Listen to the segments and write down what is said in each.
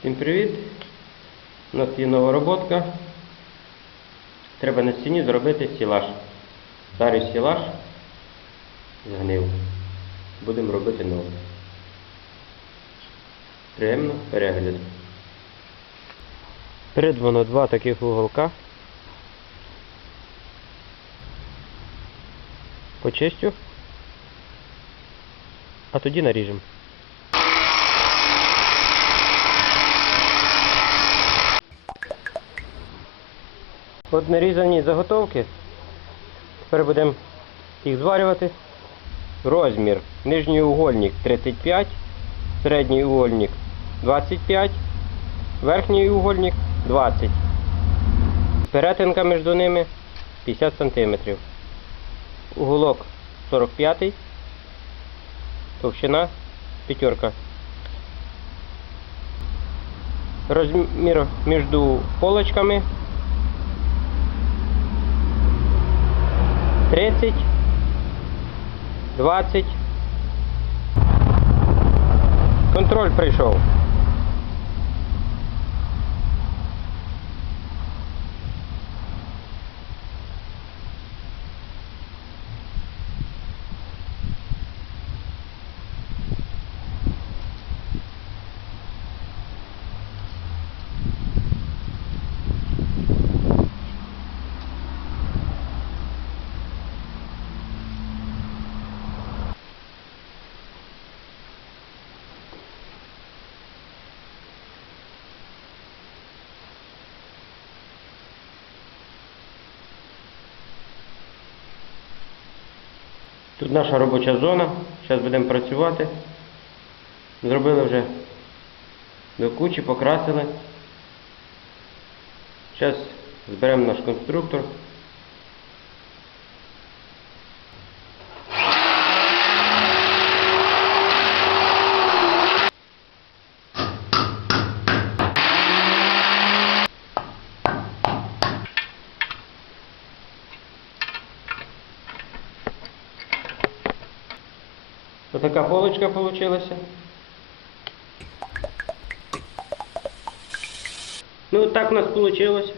Всім привіт! У нас є нова роботка. Треба на стіні зробити стілаж. Старий стілаж згнив. Будемо робити новий. Приємно перегляд. Придбано два таких уголка. Почистю. А тоді наріжемо. От нарізані заготовки. Тепер будемо їх зварювати. Розмір. Нижній угольник 35, середній угольник 25, верхній угольник 20. Перетинка між ними 50 см. Уголок 45, товщина п'ятерка. Розмір між полочками 30, 20. Контроль прийшов. Тут наша робоча зона. Зараз будемо працювати. Зробили вже до кучі, покрасили. Зараз зберемо наш конструктор. Ось така полочка получилася. Ну, так у нас получилось.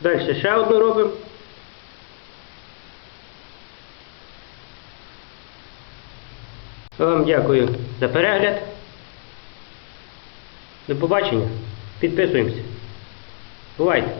Далі ще одну робимо. Вам дякую за перегляд. До побачення. Підписуємося. Бувайте!